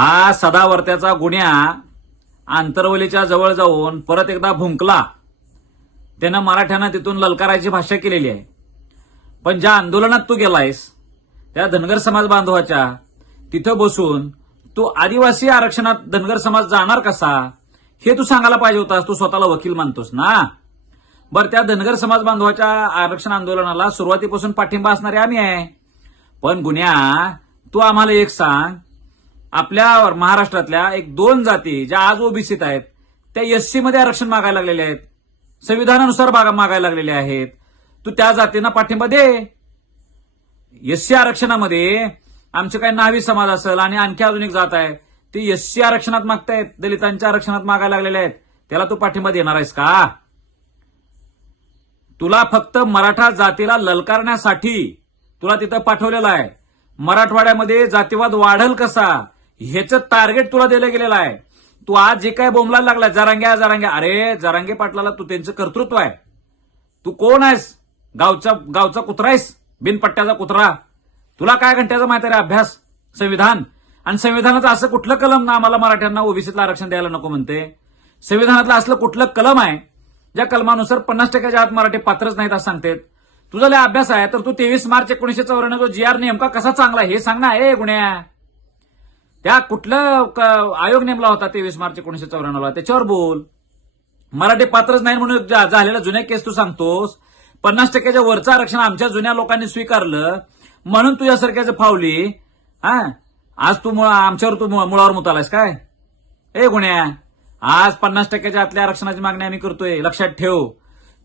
हा सदावर्त्याचा गुन्ह्या आंतरवलीच्या जवळ जाऊन परत एकदा भुंकला. त्यानं मराठ्यांना तिथून ललकारायची भाषा केलेली आहे. पण ज्या आंदोलनात तू गेलायस त्या धनगर समाज बांधवाच्या तिथं बसून तू आदिवासी आरक्षणात धनगर समाज जाणार कसा? हे तू सांगायला पाहिजे होतास तू स्वतःला वकील मानतोस ना? बरं त्या धनगर समाज बांधवाच्या आरक्षण आंदोलनाला सुरुवातीपासून पाठिंबा असणारे आम्ही आहे. पण गुन्ह्या तू आम्हाला एक सांग आपल्या महाराष्ट्रातल्या एक दोन जाती ज्या आज ओबीसीत आहेत त्या एससी मध्ये आरक्षण मागायला लागलेल्या आहेत संविधानानुसार मागायला लागलेल्या आहेत तू त्या जातींना पाठिंबा दे. एससी आरक्षणामध्ये आमचे काही नावी समाज असेल आणि आणखी अजून एक जात आहे ते एससी आरक्षणात मागतायत दलितांच्या आरक्षणात मागायला लागलेले आहेत त्याला तू पाठिंबा देणार आहेस का? तुला फक्त मराठा जातीला ललकारण्यासाठी तुला तिथं पाठवलेलं आहे. मराठवाड्यामध्ये जातीवाद वाढल कसा? ह्याचं टार्गेट तुला दिलं गेलेलं आहे. तू आज जे काय बोंबलायला लागला जरांग्या जरांग्या. अरे जरांगे पाटलाला तू त्यांचं कर्तृत्व आहे. तू कोण आहेस? गावचा गावचा कुत्रा आहेस? बिनपट्ट्याचा कुत्रा. तुला काय घंट्याचा माहिती आहे रे अभ्यास? संविधान. आणि संविधानाचं असं कुठलं कलम ना आम्हाला मराठ्यांना ओबीसीतलं आरक्षण द्यायला नको म्हणते. संविधानातलं असलं कुठलं कलम आहे ज्या कलमानुसार पन्नास टक्क्याच्या आत मराठी पात्रच नाहीत असं सांगतेत. तुझा लय अभ्यास आहे तर तू तेवीस मार्च एकोणीशे चौऱ्याण्णव जो जी आर नेमका कसा चांगला आहे हे सांग ना. ए गुण्या. त्या कुठलं आयोग नेमला होता तेवीस मार्च एकोणीशे चौऱ्याण्णवला? त्याच्यावर बोल. मराठी पात्रच नाही म्हणून झालेला जुन्या केस तू सांगतोस. पन्नास टक्क्याच्या वरचं आरक्षण आमच्या जुन्या लोकांनी स्वीकारलं. म्हणून तुझ्यासारख्याचं फावली. हा? आज तू मुळा- आमच्यावर तू मुळावर मुतालास काय? ए गुण्या. आज पन्नास टक्क्याच्या आतल्या आरक्षणाची मागणी आम्ही करतोय. लक्षात ठेव.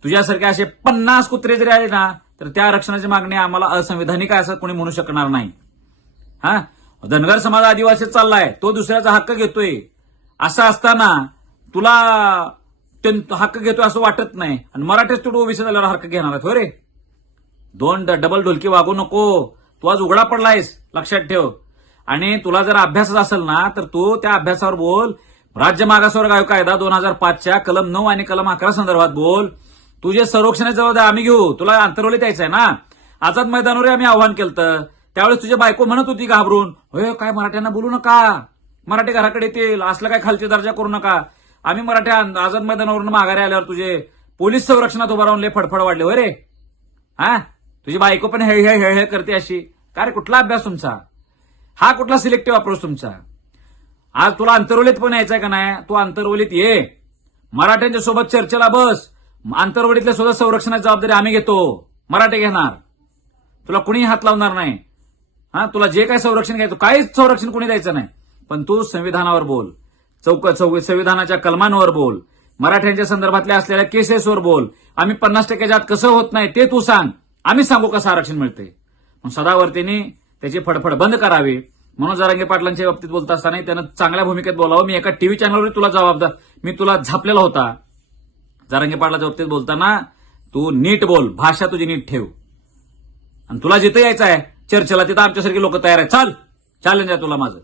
तुझ्यासारखे असे पन्नास कुत्रे जरी आले ना तर त्या आरक्षणाची मागणी आम्हाला असंविधानिक आहे असं कोणी म्हणू शकणार नाही. हा? धनगर समाज आदिवासी चाललाय तो दुसऱ्याचा हक्क घेतोय. असं असताना तुला हक्क घेतोय असं वाटत नाही. आणि मराठीच तू ओबीसी झाल्यावर हक्क घेणार आहे हो रे? दोन डबल ढोलकी वागू नको. तू आज उघडा पडलायस लक्षात ठेव. आणि तुला जर अभ्यासच असेल ना तर तू त्या अभ्यासावर बोल. राज्य मागासवर्ग आयोग कायदा दोन हजार पाचच्या कलम नऊ आणि कलम अकरा संदर्भात बोल. तुझे संरक्षणाची जबाबदारी आम्ही घेऊ तुला अंतरवली द्यायचं आहे ना? आझाद मैदानावर आम्ही आव्हान केलं त्यावेळेस तुझी बायको म्हणत होती घाबरून होय काय मराठ्यांना बोलू नका. मराठी घराकडे येतील. असलं काय खालची दर्जा करू नका. आम्ही मराठ्या आझाद मैदानावरून माघारी आल्यावर तुझे पोलीस संरक्षणात उभं राहून लय फडफड वाढले. हो रे? हा? तुझी बायको पण हे हे हे करते अशी. काय रे कुठला अभ्यास तुमचा? हा कुठला सिलेक्टिव्ह अप्रोच तुमचा? आज तुला अंतरवलीत पण यायचंय का नाही? तू अंतरवलीत ये. मराठ्यांच्या सोबत चर्चेला बस. अंतरवलीतल्या सुद्धा संरक्षणाची जबाबदारी आम्ही घेतो. मराठे घेणार. तुला कुणीही हात लावणार नाही. हा तुला जे काही संरक्षण घ्यायचं काहीच संरक्षण कोणी द्यायचं नाही. पण तू संविधानावर बोल. चौक चौक संविधानाच्या कलमांवर बोल. मराठ्यांच्या संदर्भातल्या असलेल्या केसेसवर बोल. आम्ही पन्नास टक्क्याच्या आत कसं होत नाही ते तू सांग. आम्ही सांगू कसं आरक्षण मिळते मग सदावर्तीने त्याची फडफड बंद करावी. म्हणून जरांगे पाटलांच्या बाबतीत बोलत असताना त्यानं चांगल्या भूमिकेत बोलावं. मी एका टीव्ही चॅनलवर तुला जबाबदार मी तुला झापलेला होता. जरांगे पाटलाच्या बाबतीत बोलताना तू नीट बोल. भाषा तुझी नीट ठेव. आणि तुला जिथं यायचं आहे चर्चेला तिथं आमच्यासारखी लोक तयार आहेत. चाल चॅलेंज आहे तुला माझं.